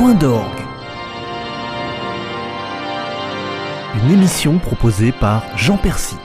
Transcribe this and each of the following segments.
Point d'orgue. Une émission proposée par Jean Percy.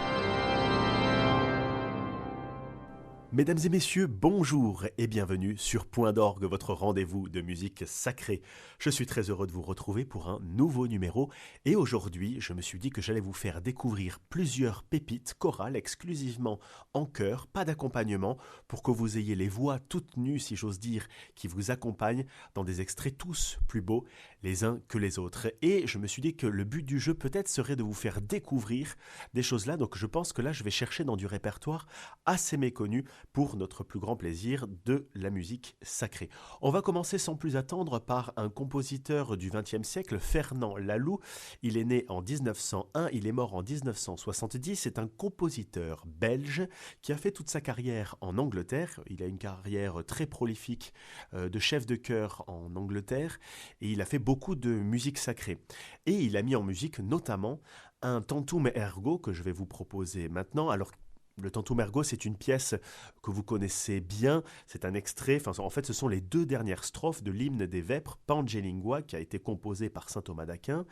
Mesdames et messieurs, bonjour et bienvenue sur Point d'orgue, votre rendez-vous de musique sacrée. Je suis très heureux de vous retrouver pour un nouveau numéro et aujourd'hui, je me suis dit que j'allais vous faire découvrir plusieurs pépites chorales exclusivement en chœur, pas d'accompagnement, pour que vous ayez les voix toutes nues, si j'ose dire, qui vous accompagnent dans des extraits tous plus beaux les uns que les autres. Et je me suis dit que le but du jeu peut-être serait de vous faire découvrir des choses-là, donc je pense que là, je vais chercher dans du répertoire assez méconnu pour notre plus grand plaisir de la musique sacrée. On va commencer sans plus attendre par un compositeur du XXe siècle, Fernand Laloux. Il est né en 1901, il est mort en 1970. C'est un compositeur belge qui a fait toute sa carrière en Angleterre. Il a une carrière très prolifique de chef de chœur en Angleterre et il a fait beaucoup de musique sacrée. Et il a mis en musique notamment un tantum ergo que je vais vous proposer maintenant. Alors, le Tantum Ergo, c'est une pièce que vous connaissez bien, c'est un extrait, en fait ce sont les deux dernières strophes de l'hymne des Vêpres, Pange Lingua, qui a été composé par saint Thomas d'Aquin,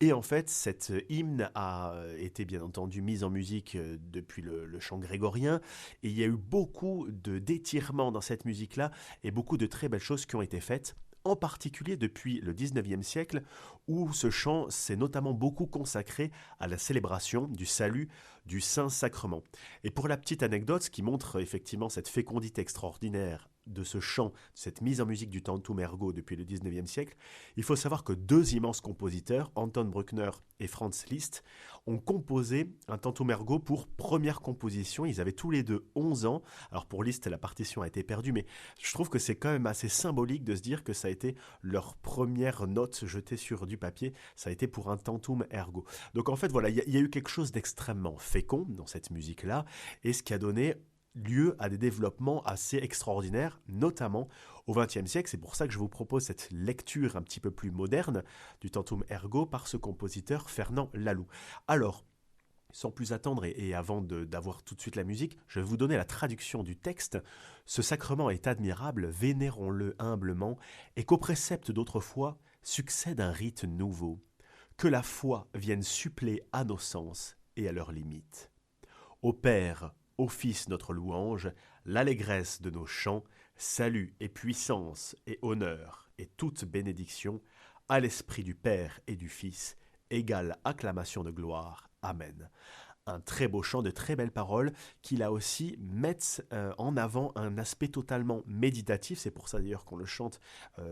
et en fait cet hymne a été bien entendu mis en musique depuis le chant grégorien, et il y a eu beaucoup d'étirements dans cette musique-là, et beaucoup de très belles choses qui ont été faites, en particulier depuis le 19e siècle, où ce chant s'est notamment beaucoup consacré à la célébration du salut du Saint-Sacrement. Et pour la petite anecdote, ce qui montre effectivement cette fécondité extraordinaire de ce chant, cette mise en musique du Tantum Ergo depuis le 19e siècle, il faut savoir que deux immenses compositeurs, Anton Bruckner et Franz Liszt, ont composé un Tantum Ergo pour première composition. Ils avaient tous les deux 11 ans. Alors pour Liszt, la partition a été perdue, mais je trouve que c'est quand même assez symbolique de se dire que ça a été leur première note jetée sur du papier. Ça a été pour un Tantum Ergo. Donc en fait, voilà, il y a eu quelque chose d'extrêmement fécond dans cette musique-là, et ce qui a donné lieu à des développements assez extraordinaires, notamment au XXe siècle. C'est pour ça que je vous propose cette lecture un petit peu plus moderne du Tantum Ergo par ce compositeur Fernand Laloux. Alors, sans plus attendre et avant d'avoir tout de suite la musique, je vais vous donner la traduction du texte. Ce sacrement est admirable, vénérons-le humblement, et qu'au précepte d'autrefois succède un rite nouveau. Que la foi vienne suppléer à nos sens et à leurs limites. Au Père, au Fils notre louange, l'allégresse de nos chants, salut et puissance et honneur et toute bénédiction, à l'Esprit du Père et du Fils, égale acclamation de gloire. Amen. Un très beau chant, de très belles paroles qui là aussi mettent en avant un aspect totalement méditatif. C'est pour ça d'ailleurs qu'on le chante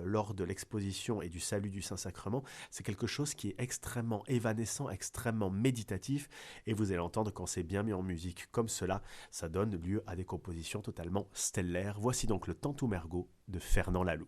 lors de l'exposition et du salut du Saint-Sacrement. C'est quelque chose qui est extrêmement évanescent, extrêmement méditatif, et vous allez l'entendre quand c'est bien mis en musique comme cela, ça donne lieu à des compositions totalement stellaires. Voici donc le Tantum Ergo de Fernand Laloux.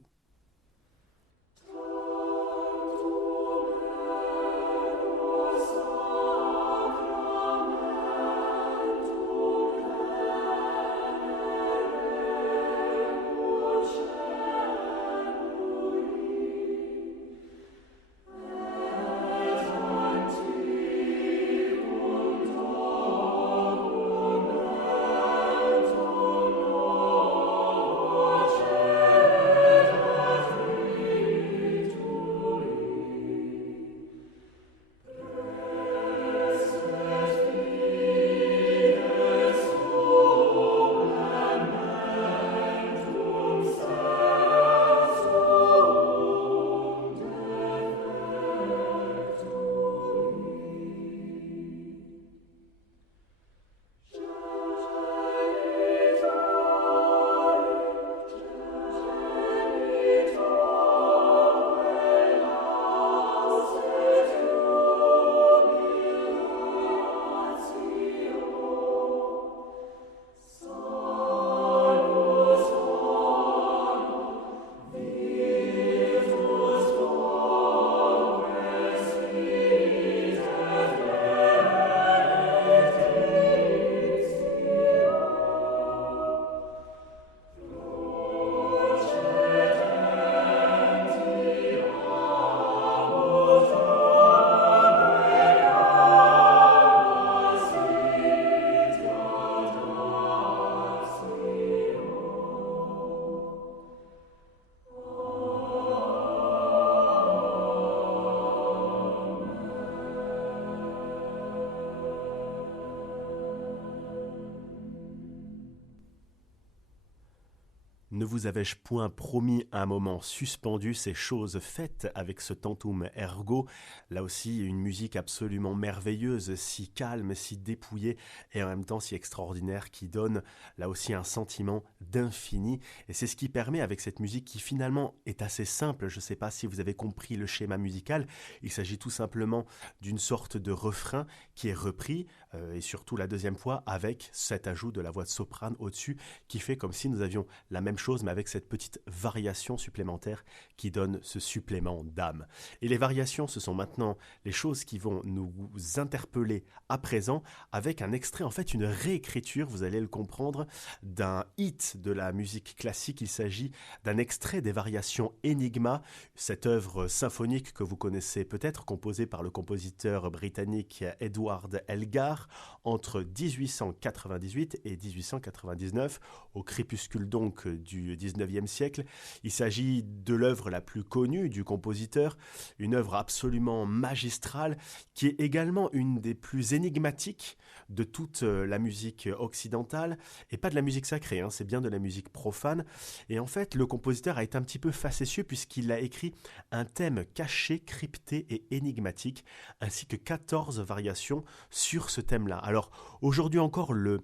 vous avais-je point promis un moment suspendu, c'est chose faite avec ce Tantum Ergo. Là aussi, une musique absolument merveilleuse, si calme, si dépouillée et en même temps si extraordinaire qui donne là aussi un sentiment d'infini. Et c'est ce qui permet avec cette musique qui finalement est assez simple, je ne sais pas si vous avez compris le schéma musical, il s'agit tout simplement d'une sorte de refrain qui est repris et surtout la deuxième fois avec cet ajout de la voix de soprane au-dessus qui fait comme si nous avions la même chose mais avec cette petite variation supplémentaire qui donne ce supplément d'âme. Et les variations, ce sont maintenant les choses qui vont nous interpeller à présent avec un extrait, en fait une réécriture, vous allez le comprendre, d'un hit de la musique classique. Il s'agit d'un extrait des variations Enigma, cette œuvre symphonique que vous connaissez peut-être, composée par le compositeur britannique Edward Elgar entre 1898 et 1899, au crépuscule donc du 19e siècle. Il s'agit de l'œuvre la plus connue du compositeur, une œuvre absolument magistrale qui est également une des plus énigmatiques de toute la musique occidentale, et pas de la musique sacrée, c'est bien de la musique profane. Et en fait, le compositeur a été un petit peu facétieux puisqu'il a écrit un thème caché, crypté et énigmatique, ainsi que 14 variations sur ce thème-là. Alors, aujourd'hui encore, le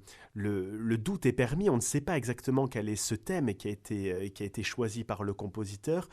doute est permis, on ne sait pas exactement quel est ce thème qui a été choisi par le compositeur.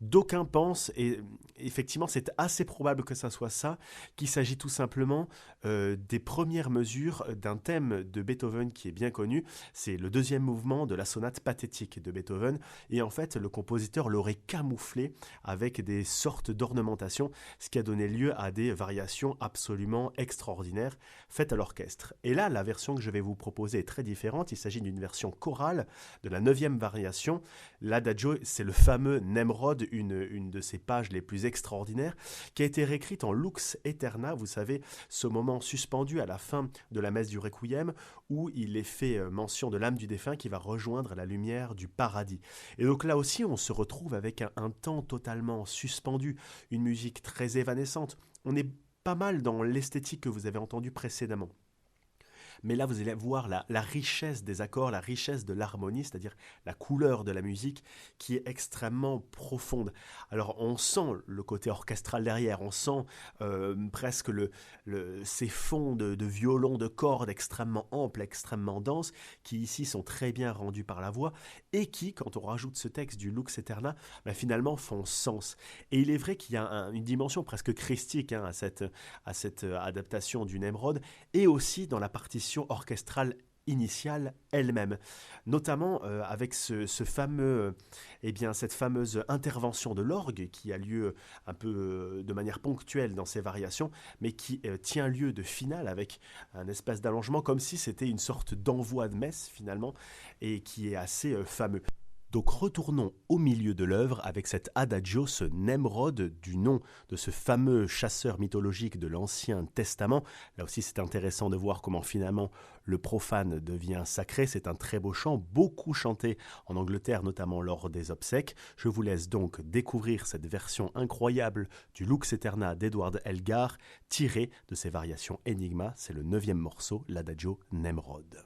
D'aucuns pensent, et effectivement c'est assez probable que ça soit ça, qu'il s'agit tout simplement des premières mesures d'un thème de Beethoven qui est bien connu, c'est le deuxième mouvement de la sonate pathétique de Beethoven, et en fait le compositeur l'aurait camouflé avec des sortes d'ornementation, ce qui a donné lieu à des variations absolument extraordinaires faites à l'orchestre. Et là, la version que je vais vous proposer est très différente, il s'agit d'une version chorale de la 9e variation. L'Adagio, c'est le fameux Nemrod, une de ces pages les plus extraordinaires, qui a été réécrite en Lux Aeterna, vous savez, ce moment suspendu à la fin de la messe du Requiem, où il est fait mention de l'âme du défunt qui va rejoindre la lumière du paradis. Et donc là aussi, on se retrouve avec un temps totalement suspendu, une musique très évanescente. On est pas mal dans l'esthétique que vous avez entendue précédemment. Mais là, vous allez voir la richesse des accords, la richesse de l'harmonie, c'est-à-dire la couleur de la musique qui est extrêmement profonde. Alors, on sent le côté orchestral derrière, on sent presque ces fonds de violon, de cordes extrêmement amples, extrêmement denses, qui ici sont très bien rendus par la voix, et qui, quand on rajoute ce texte du Lux Aeterna, finalement font sens. Et il est vrai qu'il y a une dimension presque christique à cette adaptation du Nemrod, et aussi dans la partition orchestrale initiale elle-même, notamment avec cette fameuse intervention de l'orgue qui a lieu un peu de manière ponctuelle dans ces variations, mais qui tient lieu de finale avec un espèce d'allongement comme si c'était une sorte d'envoi de messe finalement, et qui est assez fameux. Donc retournons au milieu de l'œuvre avec cet adagio, ce Nemrod du nom de ce fameux chasseur mythologique de l'Ancien Testament. Là aussi c'est intéressant de voir comment finalement le profane devient sacré. C'est un très beau chant, beaucoup chanté en Angleterre, notamment lors des obsèques. Je vous laisse donc découvrir cette version incroyable du Lux Aeterna d'Edward Elgar, tirée de ses variations Enigma. C'est le 9e morceau, l'adagio Nemrod.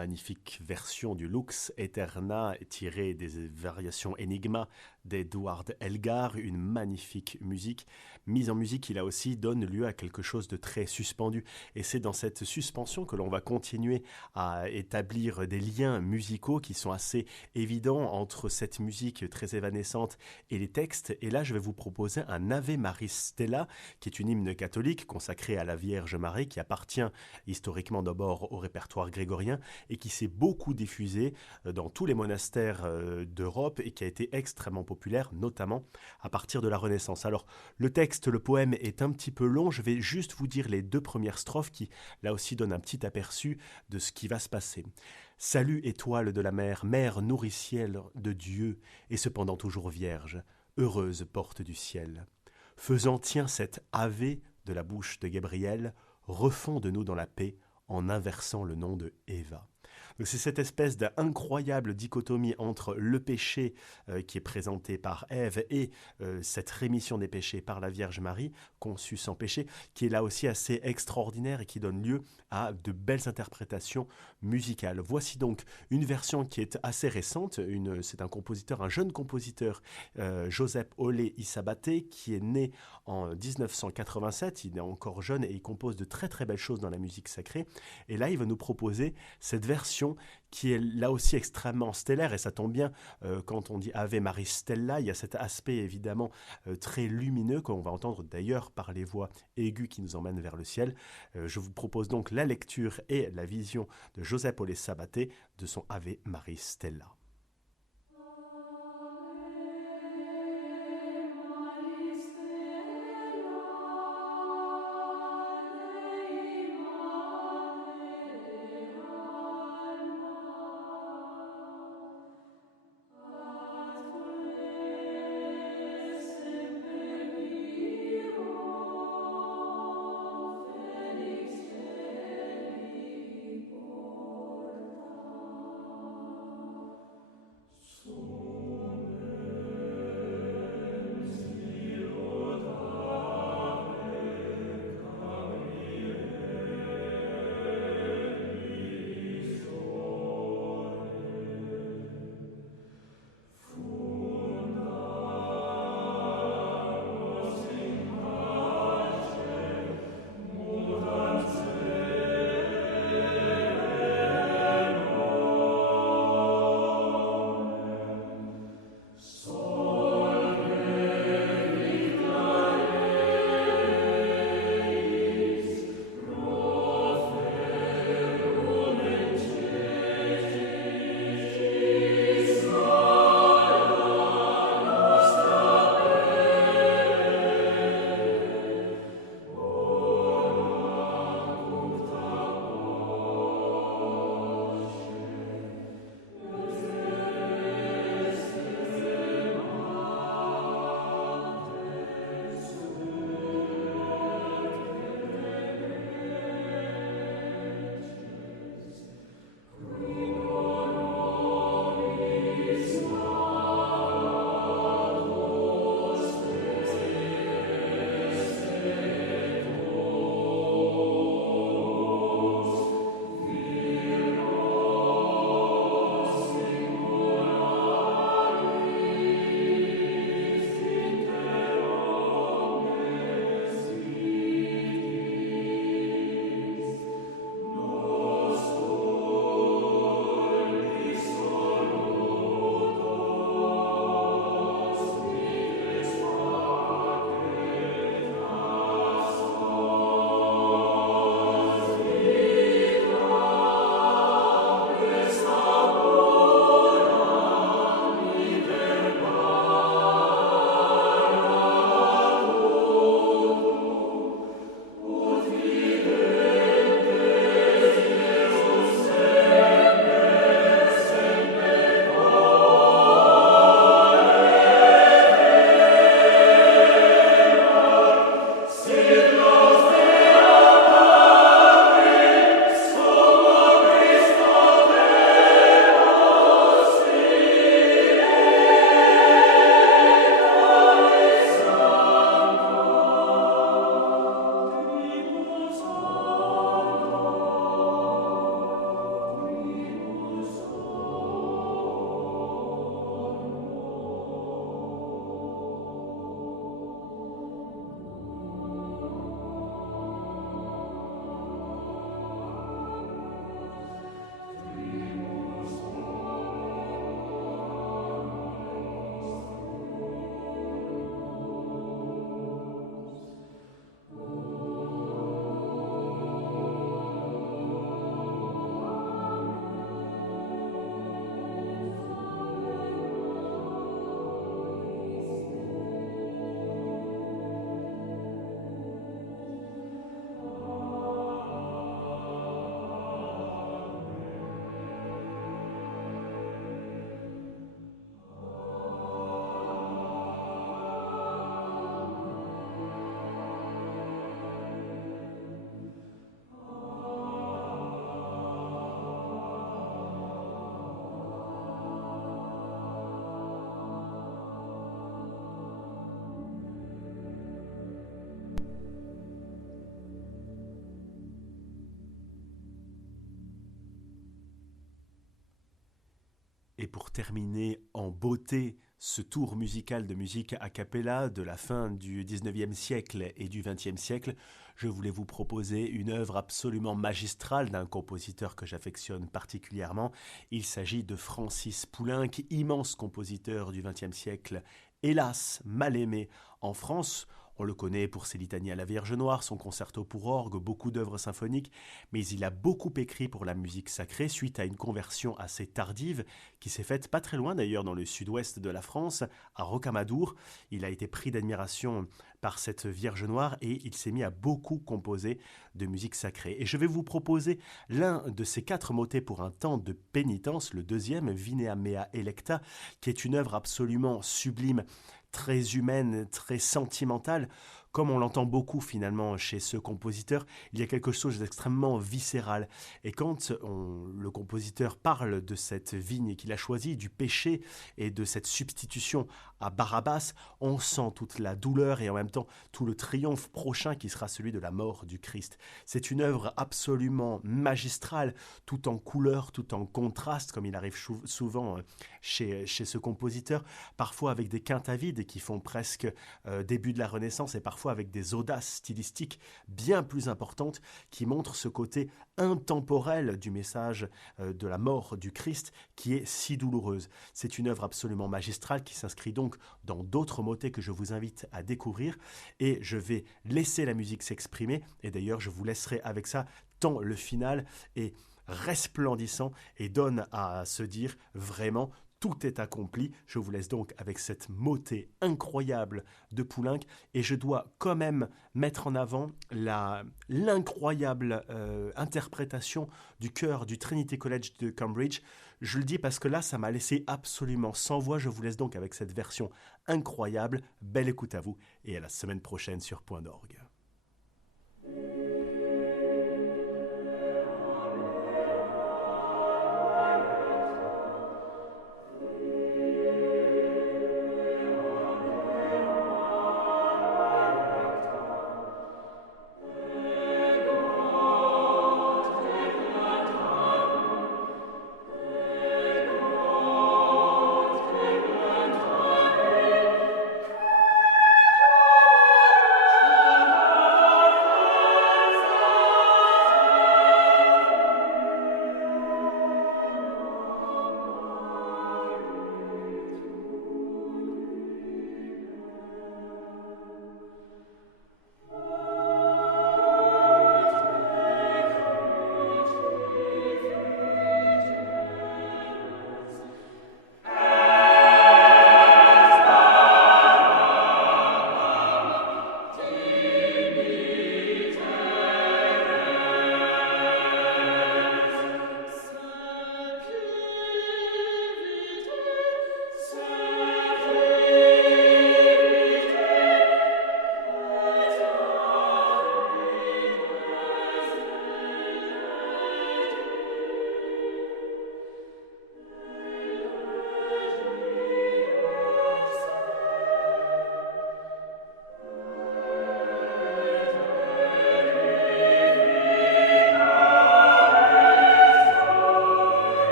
magnifique version du Lux Aeterna tirée des variations Enigma d'Edward Elgar, une magnifique musique mise en musique qui là aussi donne lieu à quelque chose de très suspendu. Et c'est dans cette suspension que l'on va continuer à établir des liens musicaux qui sont assez évidents entre cette musique très évanescente et les textes. Et là, je vais vous proposer un Ave Maris Stella, qui est une hymne catholique consacrée à la Vierge Marie, qui appartient historiquement d'abord au répertoire grégorien et qui s'est beaucoup diffusé dans tous les monastères d'Europe et qui a été extrêmement populaire, notamment à partir de la Renaissance. Alors, le texte, le poème est un petit peu long, je vais juste vous dire les deux premières strophes qui, là aussi, donnent un petit aperçu de ce qui va se passer. Salut étoile de la mer, mère nourricière de Dieu, et cependant toujours vierge, heureuse porte du ciel. Faisant tien cette Ave de la bouche de Gabriel, refonde-nous dans la paix en inversant le nom de Eva. Donc c'est cette espèce d'incroyable dichotomie entre le péché qui est présenté par Ève et cette rémission des péchés par la Vierge Marie, conçue sans péché, qui est là aussi assez extraordinaire et qui donne lieu à de belles interprétations musicales. Voici donc une version qui est assez récente, c'est un jeune compositeur, Joseph Olé Issabaté, qui est né en 1987, il est encore jeune et il compose de très très belles choses dans la musique sacrée. Et là, il va nous proposer cette version qui est là aussi extrêmement stellaire, et ça tombe bien, quand on dit Ave Maris Stella, il y a cet aspect évidemment très lumineux qu'on va entendre d'ailleurs par les voix aiguës qui nous emmènent vers le ciel. Je vous propose donc la lecture et la vision de Joseph Olé Sabaté de son Ave Maris Stella. Et pour terminer en beauté ce tour musical de musique a cappella de la fin du 19e siècle et du 20e siècle, je voulais vous proposer une œuvre absolument magistrale d'un compositeur que j'affectionne particulièrement. Il s'agit de Francis Poulenc, immense compositeur du 20e siècle, hélas mal aimé en France. On le connaît pour ses litanies à la Vierge Noire, son concerto pour orgue, beaucoup d'œuvres symphoniques, mais il a beaucoup écrit pour la musique sacrée suite à une conversion assez tardive qui s'est faite pas très loin d'ailleurs dans le sud-ouest de la France, à Rocamadour. Il a été pris d'admiration par cette Vierge Noire et il s'est mis à beaucoup composer de musique sacrée. Et je vais vous proposer l'un de ces 4 motets pour un temps de pénitence, le deuxième, Vinea Mea Electa, qui est une œuvre absolument sublime, très humaine, très sentimentale. Comme on l'entend beaucoup finalement chez ce compositeur, il y a quelque chose d'extrêmement viscéral. Et quand le compositeur parle de cette vigne qu'il a choisie, du péché et de cette substitution à Barabbas, on sent toute la douleur et en même temps tout le triomphe prochain qui sera celui de la mort du Christ. C'est une œuvre absolument magistrale, tout en couleur, tout en contraste, comme il arrive souvent chez ce compositeur, parfois avec des quintes à vide qui font presque début de la Renaissance et parfois avec des audaces stylistiques bien plus importantes qui montrent ce côté intemporel du message de la mort du Christ qui est si douloureuse. C'est une œuvre absolument magistrale qui s'inscrit donc dans d'autres motets que je vous invite à découvrir et je vais laisser la musique s'exprimer et d'ailleurs je vous laisserai avec ça tant le final est resplendissant et donne à se dire vraiment tout est accompli. Je vous laisse donc avec cette motée incroyable de Poulenc et je dois quand même mettre en avant l'incroyable interprétation du chœur du Trinity College de Cambridge. Je le dis parce que là, ça m'a laissé absolument sans voix. Je vous laisse donc avec cette version incroyable. Belle écoute à vous et à la semaine prochaine sur Point d'orgue.